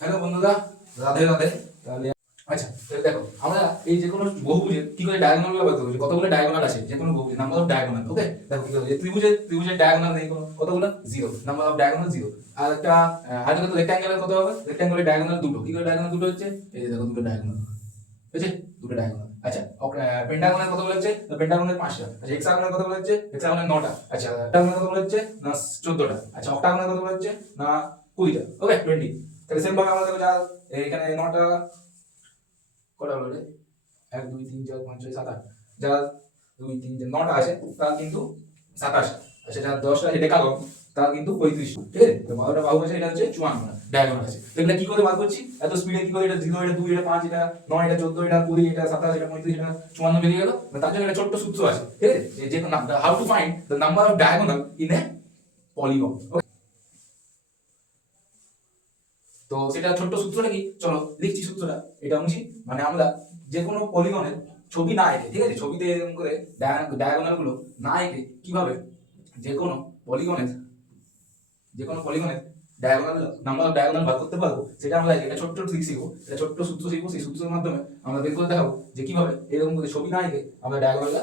Hello বন্ধুরা, রাধে রাধে। তাহলে আচ্ছা, তাহলে দেখো আমরা এই যে কোনো বহুভুজের কি করে ডায়াগোনাল গুলো বের করব, কতগুলো ডায়াগোনাল আছে যে কোনো বহুভুজের নাম্বার অফ ডায়াগোনাল। ওকে, দেখো কি করে ত্রিভুজের ডায়াগোনাল নেই কোনো, কতগুলো? Zero, number of diagonal zero. আর একটা কত রেক্ট্যাঙ্গেলের কত হবে? রেক্ট্যাঙ্গেলের ডায়াগোনাল দুটো। কি করে ডায়াগোনাল দুটো হচ্ছে? এই যে দেখো দুটো ডায়াগোনাল হয়েছে, দুটো ডায়াগোনাল। আচ্ছা, পেন্টাগনের কতগুলো হচ্ছে? পেন্টাগনের 5টা। আচ্ছা, হেক্সাগনের কতগুলো হচ্ছে? হেক্সাগনের 9টা। আচ্ছা, অক্টাগনের কতগুলো হচ্ছে? না 14টা। আচ্ছা, অক্টাগনের কতগুলো হচ্ছে? না 20টা। ওকে, 20। তাহলে সেম ভাবে আমরা দেখো যা এখানে 9টা কটা হলো রে? 1 2 3 4 5 6 7 8, যা 2 3 4 9টা আছে তার কিন্তু 27। আচ্ছা, যা 10টা আছে ডেকাগন তার কিন্তু 35। ঠিক আছে, তো 12টা বাহু আছে, এটা হচ্ছে 54টা ডায়াগোনাল আছে। তো এগুলা কি করে বার করছি? এত স্পিডে কি করে? এটা 0, এটা 2, এটা 5, এটা 9, এটা 14, এটা 20, এটা 27, এটা 35, এটা 54 বেরিয়ে গেল। তার জন্য একটা ছোট্ট সূত্র আছে, ঠিক আছে, যে how to find the number of diagonal in a polygon. তো সেটা ছোট্ট সূত্রটা কি, চলো লিখছি সূত্রটা। এটা হচ্ছে মানে আমরা যে কোনো পলিগনের ছবি না এঁকে, ঠিক আছে, ছবিতে এরকম করে ডায়াগোনাল গুলো না এঁকে কিভাবে যে কোনো পলিগনের ডায়াগোনাল নাম্বার অফ ডায়াগোনাল বার করতে পারবো, সেটা আমরা একটা ছোট্ট ট্রিক শিখবো, একটা ছোট্ট সূত্র শিখবো। সেই সূত্রের মাধ্যমে আমরা বের করে দেখাবো যে কিভাবে এরকম করে ছবি না এঁকে আমরা ডায়াগোনালটা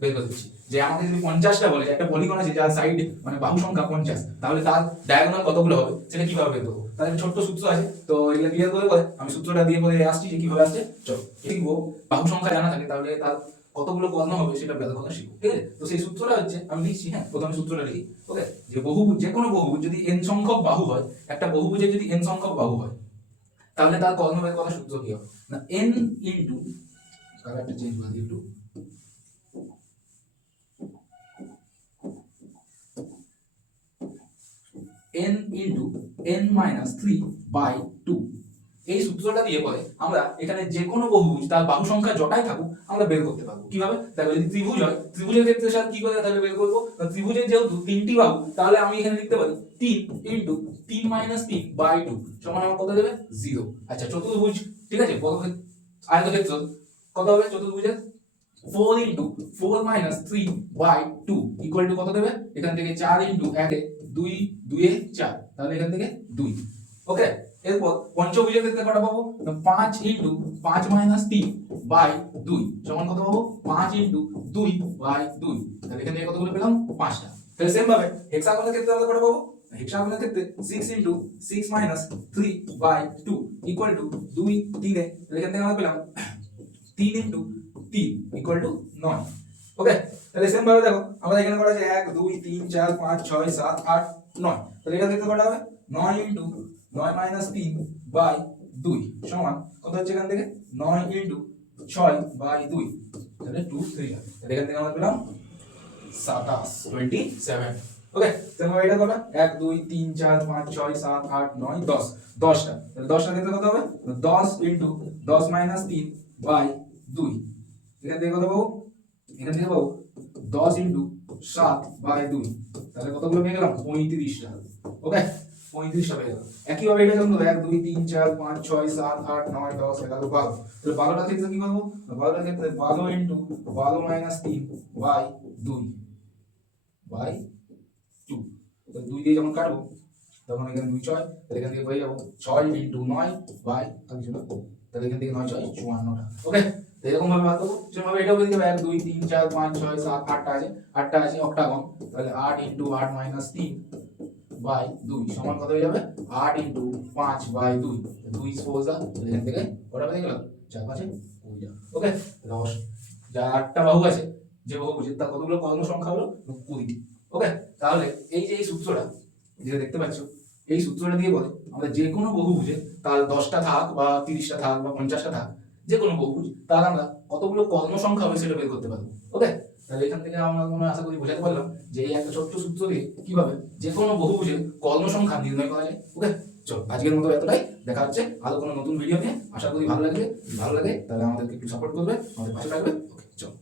বের করে দিচ্ছি। যে আমাকে যদি 50টা বলে, একটা পলিগন আছে যার সাইড মানে বাহু সংখ্যা 50, তাহলে তার ডায়াগোনাল কতগুলো হবে সেটা কিভাবে বের করবো, তার একটা ছোট্ট সূত্র আছে। তো এগুলো ক্লিয়ার করে পরে আমি সূত্রটা দিয়ে পরে আসছি যে কিভাবে আসছে। চলো শিখবো। বাহু সংখ্যা জানা থাকে তাহলে তার কতগুলো কর্ণ হবে সেটা বের করা শিখবো, ঠিক আছে। তো সেই সূত্রটা হচ্ছে আমি লিখছি। হ্যাঁ, প্রথমে সূত্রটা লিখি। ওকে, যে বহুভুজ, যে কোনো বহুভুজ যদি n সংখ্যক বাহু হয়, একটা বহুভুজের যদি n সংখ্যক বাহু হয়, তাহলে তার কর্ণ বের করার সূত্র কি হবে না, n ইনটু, কালারটা চেঞ্জ করে দিই একটু, n ইনটু n মাইনাস 3/2। এই সূত্রটা দিয়ে পরে আমরা এখানে যে কোনো বহুভুজ তার বাহু সংখ্যা যটাই থাকুক আমরা বের করতে পারবো। কিভাবে? দেখো, যদি ত্রিভুজ হয়, ত্রিভুজের ক্ষেত্রে স্যার কি করে তাহলে বের করবো? ত্রিভুজের যেহেতু 3টি বাহু, তাহলে আমি এখানে লিখতে পারি 3 ইনটু 3 মাইনাস 3/2 সমান আমার কত দেবে? 0। আচ্ছা, চতুর্ভুজ, ঠিক আছে, আয়তক্ষেত্র কত হবে চতুর্ভুজের? 4 ইনটু 4 মাইনাস 3/2 ইকুয়াল টু কত দেবে? এখান থেকে 4 ইনটু 1 2, 2 এ 4, তাহলে এখান থেকে 2। ওকে, এরপর পঞ্চভুজের ক্ষেত্রে কত পাবো? 5 ইনটু 5 মাইনাস 3/2 সমান কত পাবো? 5 ইনটু 2/2। তাহলে এখানে কতগুলো পেলাম? 5টা। তাহলে সেম ভাবে হেক্সাগনের ক্ষেত্রে আমরা কত পাবো? হেক্সাগনের ক্ষেত্রে 6 ইনটু 6 মাইনাস 3/2 ইকুয়াল টু 2 3 এ, তাহলে এখান থেকে আমরা পেলাম 3 ইনটু 3 ইকুয়াল টু 9। ওকে, তাহলে সেম ভাবে দেখো আমরা এখানে করা আছে 1 2 3 4 5 6 7 8 9। তাহলে এটা থেকে কত হবে? 9 ইনটু 9 মাইনাস 3/2 সমান কত হচ্ছে এখান থেকে? 9 ইনটু 6/2, তাহলে 2 3। তাহলে এখান থেকে আমরা পেলাম 27। ওকে, তাহলে এটা কত? 1 2 3 4 5 6 7 8 9 10, 10টা। তাহলে 10টার ক্ষেত্রে কত হবে? 10 ইনটু 10 মাইনাস 3/2। এখান থেকে কত পাবো? এখান থেকে পাবো 10 ইনটু 7/2, তাহলে কতগুলো পেয়ে গেলাম? 35টা। ওকে, 35টা পেয়ে গেলাম। একইভাবে এটা যখন 1 2 3 4 5 6 7 8 9 10 11 12, তাহলে 12টার ক্ষেত্রে কি করবো? 12টার ক্ষেত্রে 12 ইনটু 12 মাইনাস 3/2। তো 2 দিয়ে যখন কাটবো তখন এখানে 2 6, তাহলে এখান থেকে পেয়ে যাবো 6 ইনটু 9 বাই কিছু না, তাহলে এখান থেকে 9 6 54টা। ওকে, তো এরকম ভাবে বার করবো। সেভাবে এটাও পেয়ে যাবে 1 2 3 4 5 6 7 8টা আছে, 8টা আছে অক্টাগন, তাহলে 8 ইনটু 8 মাইনাস 3/2 সমান কত হয়ে যাবে? 8 ইনটু 5/2, 2 4 যা, এখান থেকে কটা পেয়ে গেল? 4 5 20। ওকে, তাহলে যা 8টা বাহু আছে, যে বহুভুজের তার কতগুলো কর্ণ সংখ্যা হলো? 20টি। ওকে, তাহলে এই যে এই সূত্রটা যেটা দেখতে পাচ্ছ, এই সূত্রটা দিয়ে বলে আমরা যে কোনো বহুভুজে তার 10টা থাক বা 30টা থাক বা 50টা থাক, যে কোনো বহুভুজ তার আমরা কতগুলো কর্ণ সংখ্যা হবে সেটা বের করতে পারবো। ওকে, তাহলে এখান থেকে আমরা মনে হয় আশা করি বোঝাতে পারলাম যে এই একটা ছোট্ট সূত্র দিয়ে কিভাবে যে কোনো বহুভুজের কর্ণ সংখ্যা নির্ণয় করা যায়। ওকে, চলো আজকের মতো এতটাই। দেখা হচ্ছে আরো কোনো নতুন ভিডিও নিয়ে। আশা করি ভালো লাগবে। যদি ভালো লাগে তাহলে আমাদেরকে একটু সাপোর্ট করবে, আমাদের পাশে থাকবে। ওকে, চলো।